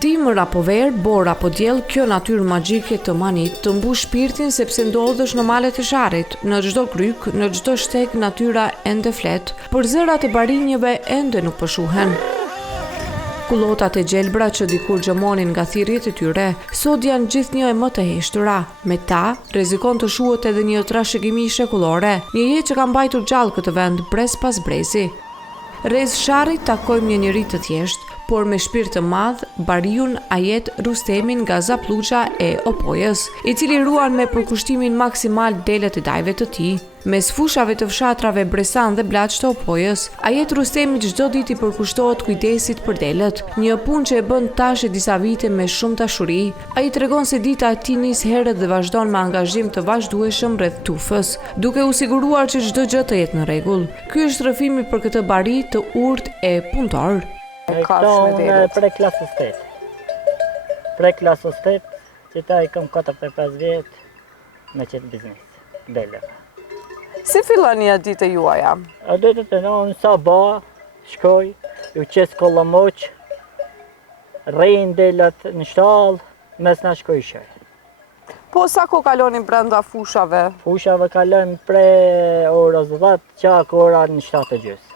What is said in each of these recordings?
Dimër apo verë, bor apo diell, kjo natyrë magjike të manit të mbush shpirtin sepse ndodhesh në malet e sharit, në çdo kryk, në çdo shteg natyra ende flet, por zërat e barinjeve ende nuk pëshuhen. Kullotat e gjelbra që dikur gjëmonin nga thirrjet e tyre, sot janë gjithnjë e më të heshtura. Me ta, rrezikon të shuhet edhe një trashëgimi shekullore, një jetë që ka mbajtur gjallë këtë vend brez pas brezi. Rreth sharrit takojmë një njerëz të thjeshtë, por me shpirt të madh, Bariun Ajet Rustemin nga Zapluqa e Opojës, i cili ruan me përkushtimin maksimal delet e dajve të tij. Mes fushave të fshatrave Bresan dhe Blaç të Opojës, Ajet Rustemi çdo ditë i përkushtohet kujdesit për delet, një punë që e bën tash e disa vite me shumë dashuri. Ai tregon se dita e tij nis herët dhe vazhdon me angazhim të vazhdueshëm rreth tufës, duke u siguruar që çdo gjë të jetë në rregull. Ky është rrëfimi për këtë bari të urtë e punëtor. Pre klasës 8. Pre klasës 8, që ta i kam 4-5 vjetë me qëtë biznis, deleve. Si fillon një ditë e juaja? A ditë të në sabah, shkoj, ju qesë kollamoq, rejnë delet në shtallë, mes në shkoj shoj. Po sa ko kalonin brenda fushave? Fushave kalon pre orës 10, qak ora në 7:30.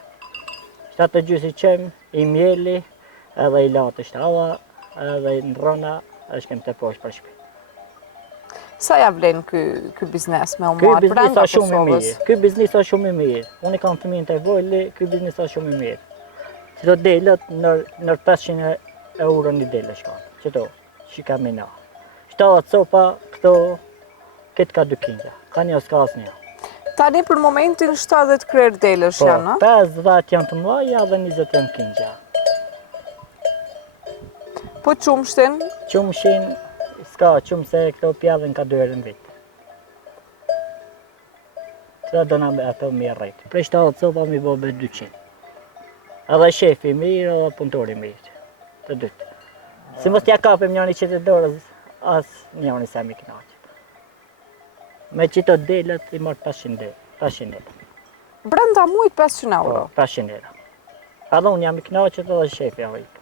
7:30 i qemë, i mjeli, edhe i latë shtalla, edhe i nrona, edhe shkem të poshtë për shpi. Sa ja vlen ky biznes me u marrë brenda Kosovës? Ky biznis është shumë i mirë. Unë kam fëmijën të vojli, ky biznis është shumë i mirë. Çdo delet në 500 euro një dele shkon. Çdo, që kam na. Shtalla copa këto këtë ka 2 kinja. Ka një s'ka asnjë. Tani për momentin 70 krerë delësh janë, a? 50 janë të mëdha dhe 20 janë kinja. Po qumshtin? Qumshin s'ka qumë se këto pjadhen ka 2 herë në vit. Këta do na me ato mi rrejt. Prej 70 copa mi bobe 200. Edhe shefi mirë, edhe punëtori mirë. Të dytë. Si mos t'ja kapim njani qëtë dorës, as njani sa mi knaqë. Me qito delet i marrë 500 euro. Brenda mujt 500 euro? 500 euro. Edhe unë jam i knaqët edhe shefi a rritë.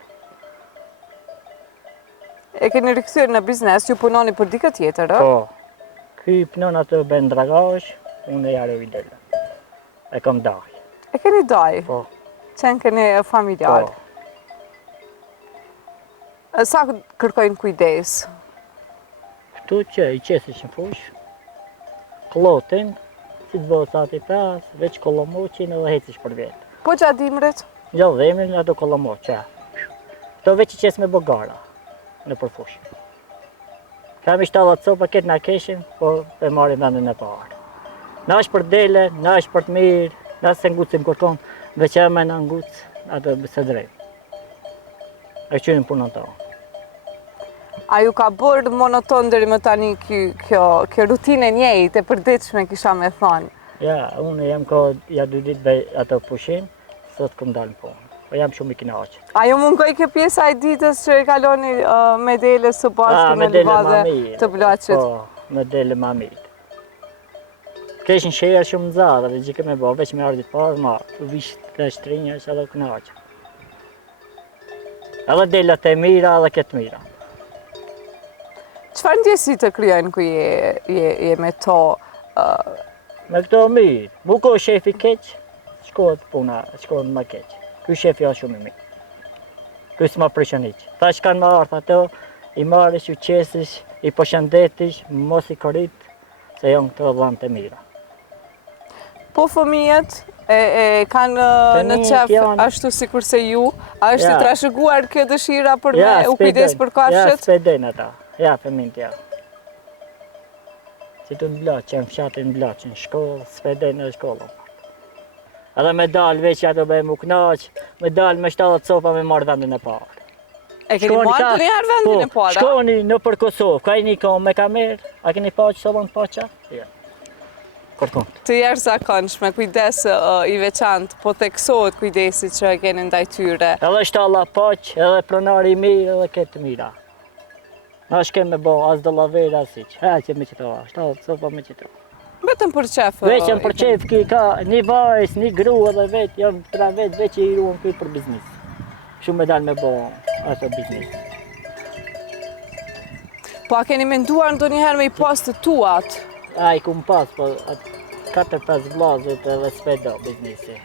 E keni rikthyer në biznes, ju punoni për dikë tjetër, ë? Po. Ky punon atë bën dragash, unë jarë i delë. E kam daj. E keni daj? Po. Qenë keni familjar? Po. Sa kërkojnë kujdes? Këtu që i qesish në fush, klotin, si të bëhë sati 5, veç kollamoqin edhe hecish për vjetë. Po gjatë dimrit? Gjatë dhemrin ato kollamoqe. Këto veç i qes me bogara në përfush. Kemi 70 copa këtë na keshin, po e marrim vendin e parë. Na është për dele, na është për të mirë, na se ngucim kërkon, veç e me na nguc, ato se drejt. E qyrim punën ta. A ju ka bërë monoton deri më tani kjo rutinë e njëjtë e përditshme kisha me thonë? Ja, unë jam ka 2 ditë bëj ato pushim, sot kom dalë në punë. Po jam shumë i kënaqur. A ju mungoj kjo pjesa e ditës që e kaloni me dele së bashku me livadhe të Blaçit? Po, me dele ma mirë. Keshin shera shumë nxarë, dhe gjike me bo, veç me ardit parë, ma, u vish të shtrinja, që edhe kënaqur. Edhe delet e mira, edhe këtë mira. Çfarë ndjesi të krijojnë ku je me to? Me këto mirë, buko shefi keq, shkohet puna, shkohet më keq. Ky shefi është shumë i mirë. Ky s'ma prishon hiç. Ta që kanë marrë ato, i marrish, ju qesish, i përshëndetish, mos i korrit, se janë këto dhanë të mira. Po fëmijët e kanë në qef ashtu sikur se ju, a është i trashëguar kjo dëshira për me u kujdes për kafshët? Ja, s'pedojnë ata. Ja, fëmijët ja. Si të në Blaç, që në fshatin në Blaç, në shkollë, s'pedojnë në shkollë. Edhe me dalë veç ato bëjmë mu knaq, me dalë me 70 copa me marrë vendin e parë. E keni marrë të njëherë vendin e parë? Shkoni në për Kosovë, ka i një kam me kamerë, a keni pa që soban paqa? Ja. Kërkont. Të jashtëzakonshme, kujdes i veçantë, po theksohet kujdesi që e keni ndaj tyre. Edhe shtalla paq, edhe pronari i mirë, edhe këtë mira. Na shkem me bo, as do lavera, as iq. Që me qëto, 70 copa me qëto. Vetëm për qef? Veçëm për qef, ka një vajs, një grua dhe vetë, jam 3 vetë, veç i ruan këj për biznis. Shumë me dalë me bo ato biznis. Po a keni menduar ndonjëherë me i pas të tuat? I kum pas, po 4-5 vllazët edhe s'pedo biznesi.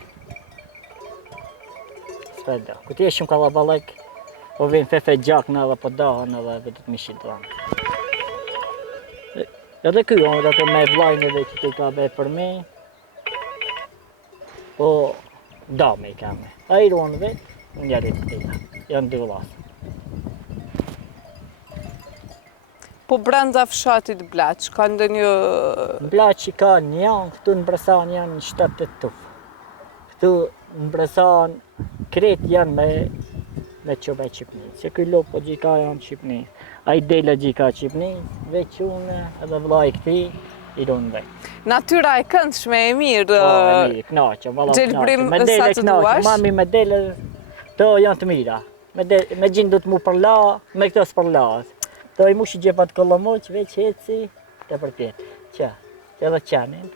S'pedo. Ku ti shumë kallaballek, po vjen fefe gjakna edhe po dahen edhe vetë të mishin tonë. Edhe ky on ato me vllajën edhe që ti ka bërë për me. Po dame i kam. Ai ruan vetë, unë jari të tila. Janë 2 vllazë. Po brenda fshatit Blaç, ka ndonjë... Blaç i ka një janë, këtu në Bresan janë 7-8 tufë. Këtu në Bresan kretë janë me qobe Qipni. Se këj lopë po gjika janë Qipni. A i dele gjika Qipni, veç unë edhe vllai këti i ronë vetë. Natyra e këndshme e mirë. Po, e mirë, knaqë, valla knaqë. Gjelbrim Me sa dele të knaqë, duash? mami me dele, to janë të mira. Me gjinë du të mu përla, me këto s'përlaës. To i mushi gjepat kolomoq, veç heci, të për tjetë. Që edhe qanin.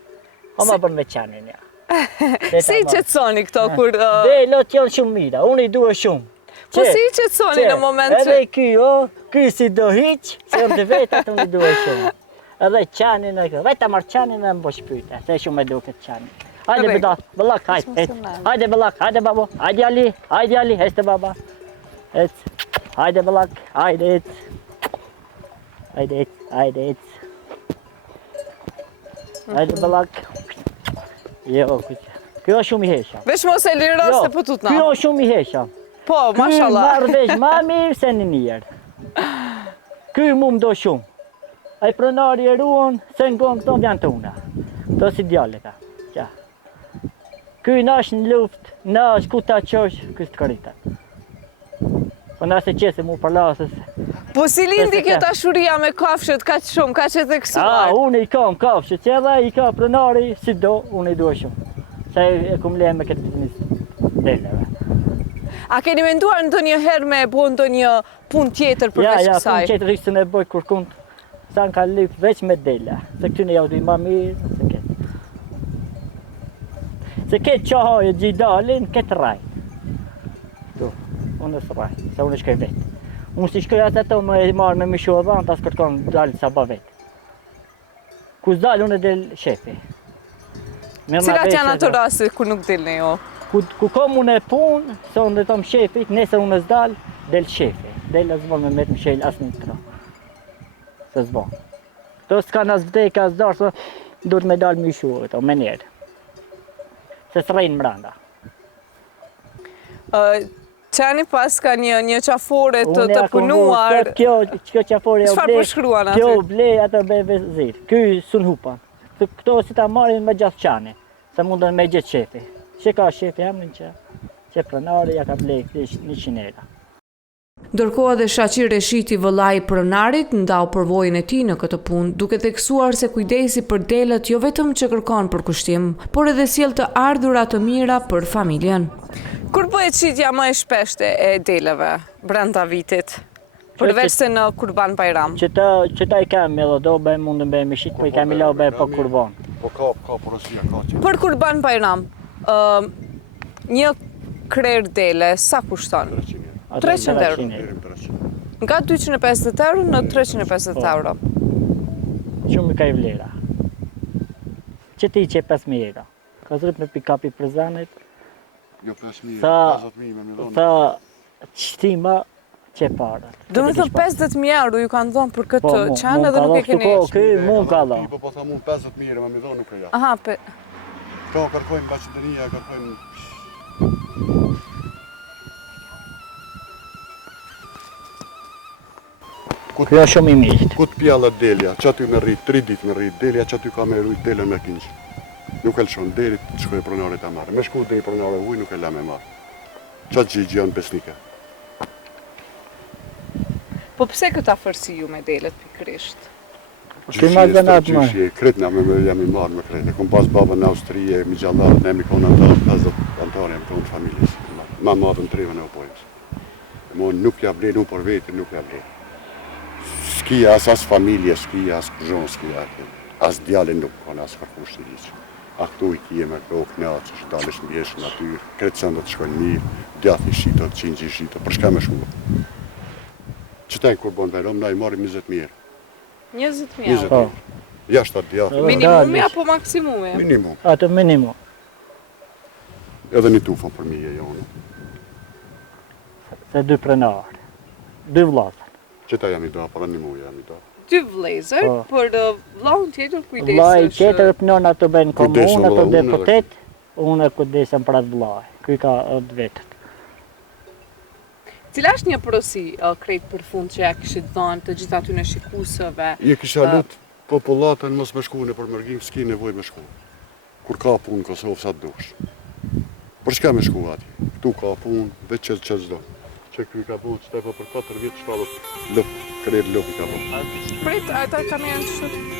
Hama bërë me qanin, ja. Si i qetsoni këto kur... Delot janë shumë mira, unë i duhe shumë. Po si i qetsoni në moment që... Edhe ky si do hiq, se jam të vetat unë i duhe shumë. Edhe qanin e këtë, vetë marrë qanin e më bo shpyte, se shumë e duke të qanin. Hajde bëllak, hajde bëllak, hajde babo, hajde Ali, heste baba. Hajde bëllak, hajde Hajde bëllak. Jo, kjo është shumë i hesha. Vesh mos e liro se po tutna. Kjo është shumë i hesha. Po, mashallah. Ky marrë vesh ma mirë se në njerë. Ky mu më do shumë. A i pronari e ruon, se në gonë këto janë të una. To si djale ka. Ky nash në luft, nash ku ta qosh, ky së të karitat. Po nëse qese mu përlasës. Po si lindi kjo dashuria me kafshët kaq shumë, kaq e theksuar? Unë i kam kafshët, që edhe i ka pronari, si do, unë i duhe shumë. Se e kum le me këtë biznis deleve. A keni menduar ndonjëherë me bo ndonjë punë tjetër përveç kësaj? Punë tjetër ishte me boj kur kund. Sa në ka lyp veç me dele. Se këtyne jau du i ma mirë, se këtë. Se këtë që hajë gjidalin, këtë raj. Tu, unë së raj, se unë shkoj vetë. Unë si shkoj atë ato me marrë me mishu e dhanë, ta s'kërkon dalë sa ba vetë. Ku s'dalë unë e del shefi. Cilat janë ato raste ku nuk dilni jo? Ku kom unë e punë, se unë dhe tom shefit, nesër unë s'dalë, del shefi. Del e zbon me metë më shelë asë një tra. Se zbon. Këto s'ka në vdeka, s'darë, se duhet me dalë mishu e to, me njerë. Se s'rejnë mranda. Qani pas ka një qafore të punuar... Kjo qafore Çfarë përshkruan aty? Kjo ble ato be vezir. Ky sun hupan. Këto si ta marrin me gjatë qani. Se mundën me gjithë shefi. Që ka shefi emrin që pronari ja ka ble 100 euro. Ndërkohë edhe Shaqir Reshiti vëllai i pronarit ndau përvojën e tij në këtë punë, duke theksuar se kujdesi për delët jo vetëm që kërkon për kushtim, por edhe sjell të ardhura të mira për familjen. Kur bëhet shitja më e shpeshte e deleve brenda vitit? Përveç se në Kurban Bayram. Që ta i kam edhe do bëjmë mundën bëjmë shit, po i kam i lau bëjmë po Kurban. Po ka porosia, ka që. Për Kurban Bayram, një krer dele, sa kushton? 300 euro. Nga 250 euro në 350 euro. Shumë i ka i vlera. Që ti që 5.000 euro. Ka zrët me pick-up i prezanit. Jo 5.000, 50.000 me me dhonë. Tha qëtima që parat. Do me thënë 50.000 euro ju kanë dhonë për këtë qanë edhe nuk e keni... Këj mund ka dhonë. Po tha mund 50.000 euro me me dhonë nuk e ja. Aha, Ka kërkojnë baqëndëria, kërkojnë... Kjo është shumë i mirë. Këtë pjallat delja, që aty me rritë, 3 ditë me rritë, delja që aty ka me rritë delën me kinqë. Nuk e lëshon, derit të shkoj pronarit a marrë. Me shku dhe i pronare uj, nuk e la me marrë. Qatë gjigji janë besnike. Po pse këtë afërsi ju me delet pikërisht? Gjyshje, kretna jam i marrë me krete. Kom pas babën në Austrije, mi gjallarë, ne mi konë antarë, 50 antarë jam tonë familjes. Ma madhën treve në opojës. Mo nuk ja ble, nuk për vetë, nuk ja ble. S'kia as familje, s'kia as kërgjon, s'kia as djallin nuk konë as kërkush të liqë. A këtu i kje me këto knaqë, që dalësh në bjeshë në atyr, kretë sëndët shkojnë mirë, djathi shito, qinqi shito, për shka me shku. Që tajnë kur bon Bayram, na i marim 20 mirë. 20.000 euro. Po. Jashtë atë djathë. Minimumi apo maksimumi? Minimum. Atë minimum. Edhe një tufën për mije jonë. Se 2 prenarë. 2 vllazër. Qëta jam i da, para një muaj jam i da. 2 vlezër, për vllahun tjetër kujdesesh. Vllai tjetër punon ato bën Kujdesën komunë, ato vllahun, deputet, unë kujdesem për atë vllai. Ky ka atë vetët. Cila është një porosi krejt për fund që ja kishit dhënë të gjithë aty në shikuesve? Je kisha lutë popullatën mos me shku në përmërgjim, s'ki nevoj me shku. Kur ka punë në Kosovë sa të dush. Për çka me shku ati? Këtu ka punë, veç që zdo. Që ky ka punë, që për 4 vjetë shpallët lëp, krejt lëp i ka punë. Prit, ata kanë janë që